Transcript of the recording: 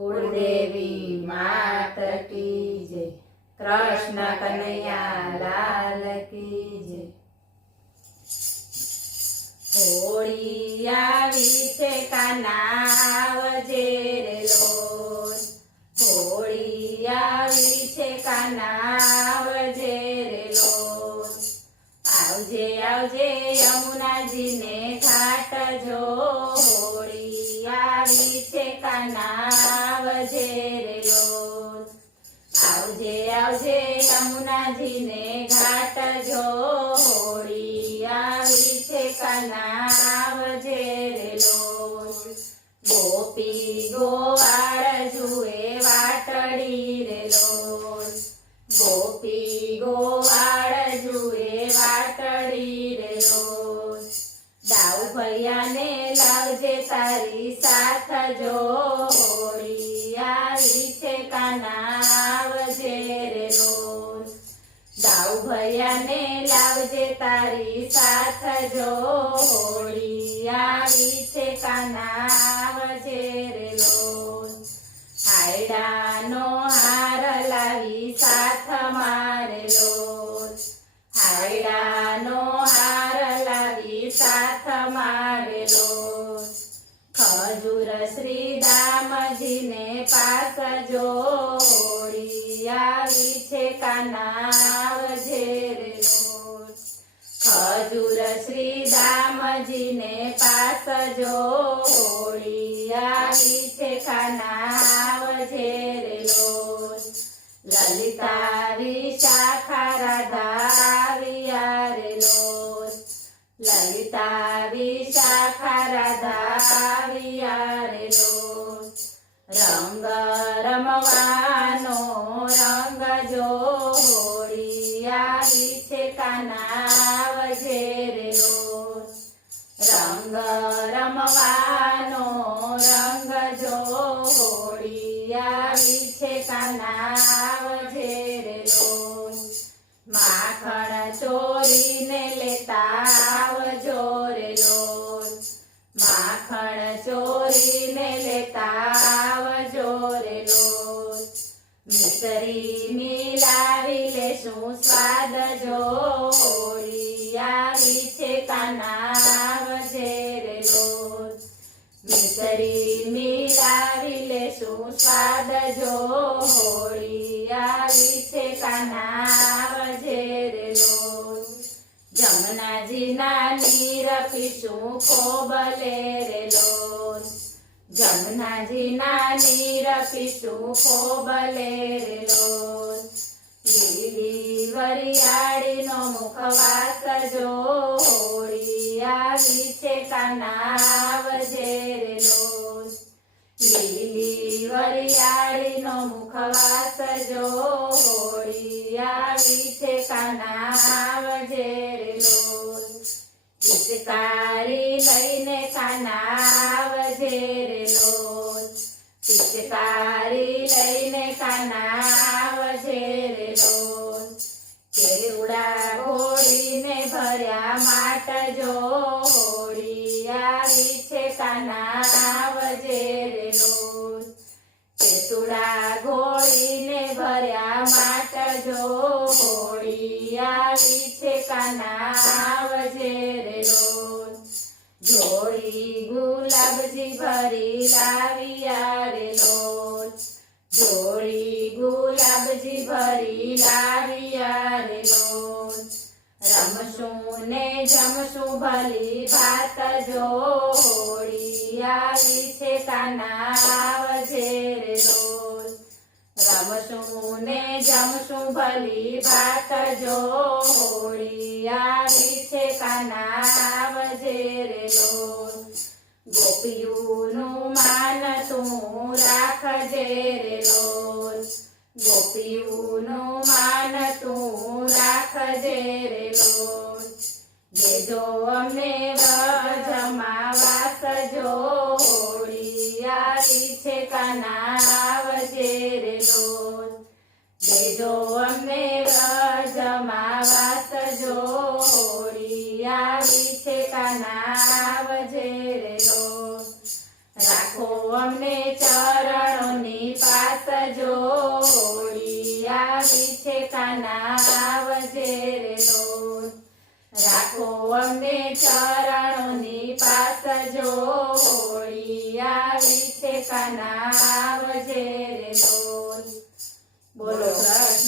कुलदेवी मात की जय। कृष्ण कन्हैया लाल की जय। होळी आवी छे कान्हा आवजे रे लोल। होळी आवी छे कान्हा आवजे रे लोल। आवजे आवजे यमुनाजी ने घाट जो। होळी आवी छे कान्हा आवजे रे लोल। आवजे आवजे यमुनाजी ने घाट जो। होळी आवी छे कान्हा आवजे रे लोल। गोपी गोवाळ जुए वाटडी रे लोल। गोपी गोवाळ जुए वाटडी रे लोल। दाऊ भैया ने लावजे तारी साथ जो। होळी आवी छे कान्हा आवजे रे लोल। दाऊ भैया ने लावजे तारी साथ जो। होळी आवी छे कान्हा आवजे रे लोल। हायडानो हार लावी साथ मारे लोल। हायडानो हार लावी साथ मारे लोल। खजूर श्री दामजी ने पास जो। होळी आवी छे कान्हा आवजे रे लोल। खजूर श्री दामजी ने पास जो। होळी आवी छे कान्हा आवजे रे लोल। ललिता विशाखा राधा आविया रे लोल। ललिता विशाखा राधा आविया रे लोल। रंग रमवानो रंग जो। होळी आवी छे कान्हा आवजे रे लोल। रंग रमवानो रंग जो। होळी आवी छे कान्हा आवजे रे लोल। माखण चोरीने लेता आवजो रे लोल। माखण चोरीने लेता आवजो रे लोल। मिसरी मिलावी लेशुं स्वाद जो। होळी आवी छे कान्हा आवजे रे लोल। मिसरी मिलावी लेशुं स्वाद जो। होळी आवी छे कान्हा आवजे रे लोल। जमुनाजी ना नीर पीशुं खोबले रे लोल। जमुनाजी ना नीर पीशुं खोबले रे लोल। લીલી વરિયાળીનો મુખવાસ જો। હોળી આવી છે કાન્હા આવજે રે લોલ। લીલી વરિયાળીનો મુખવાસ જો। હોળી આવી છે કાન્હા આવજે રે લોલ। પિચકારી લઈને કાન્હા આવજે રે લોલ। પિચકારી લઈને કાન્હા આવજે રે લોલ। કેવડા ઘોડીને ભર્યા માટ જો। હોળી આવી છે કાન્હા આવજે રે લોલ। કેસુડા ઘોડીને ભર્યા માટ જો। હોળી આવી છે કાન્હા આવજે રે લોલ। જોડી ગુલાબજી ભરી લાવિયા રે લોલ। જોડી ગુલાબજી ભરી લાવિયા રે લોલ। રમશું ને જમશું ભલી ભાત જો। હોળી આવી છે કાન્હા આવજે રે લોલ। રમશું ને જમશું ભલી ભાત જો। હોળી આવી છે કાન્હા આવજે રે લોલ। ગોપીઓનું માન તું રાખજે રે લોલ। ગોપીઓનું માન તું રાખજે રે લોલ। દેજો અમને વ્રજમાં વાસ જો। હોળી આવી છે કાન્હા આવજે રે લોલ। દેજો અમને વ્રજમાં વાસ જો। હોળી આવી છે કાન્હા આવજે રે લોલ। રાખો અમને ચરણોની પાસ જો હોળી આવી છે કાના આવજે રે લોલ રાખો અમને ચરણોની પાસ જો હોળી આવી છે કાના આવજે રે લોલ બોલો કૃષ્ણ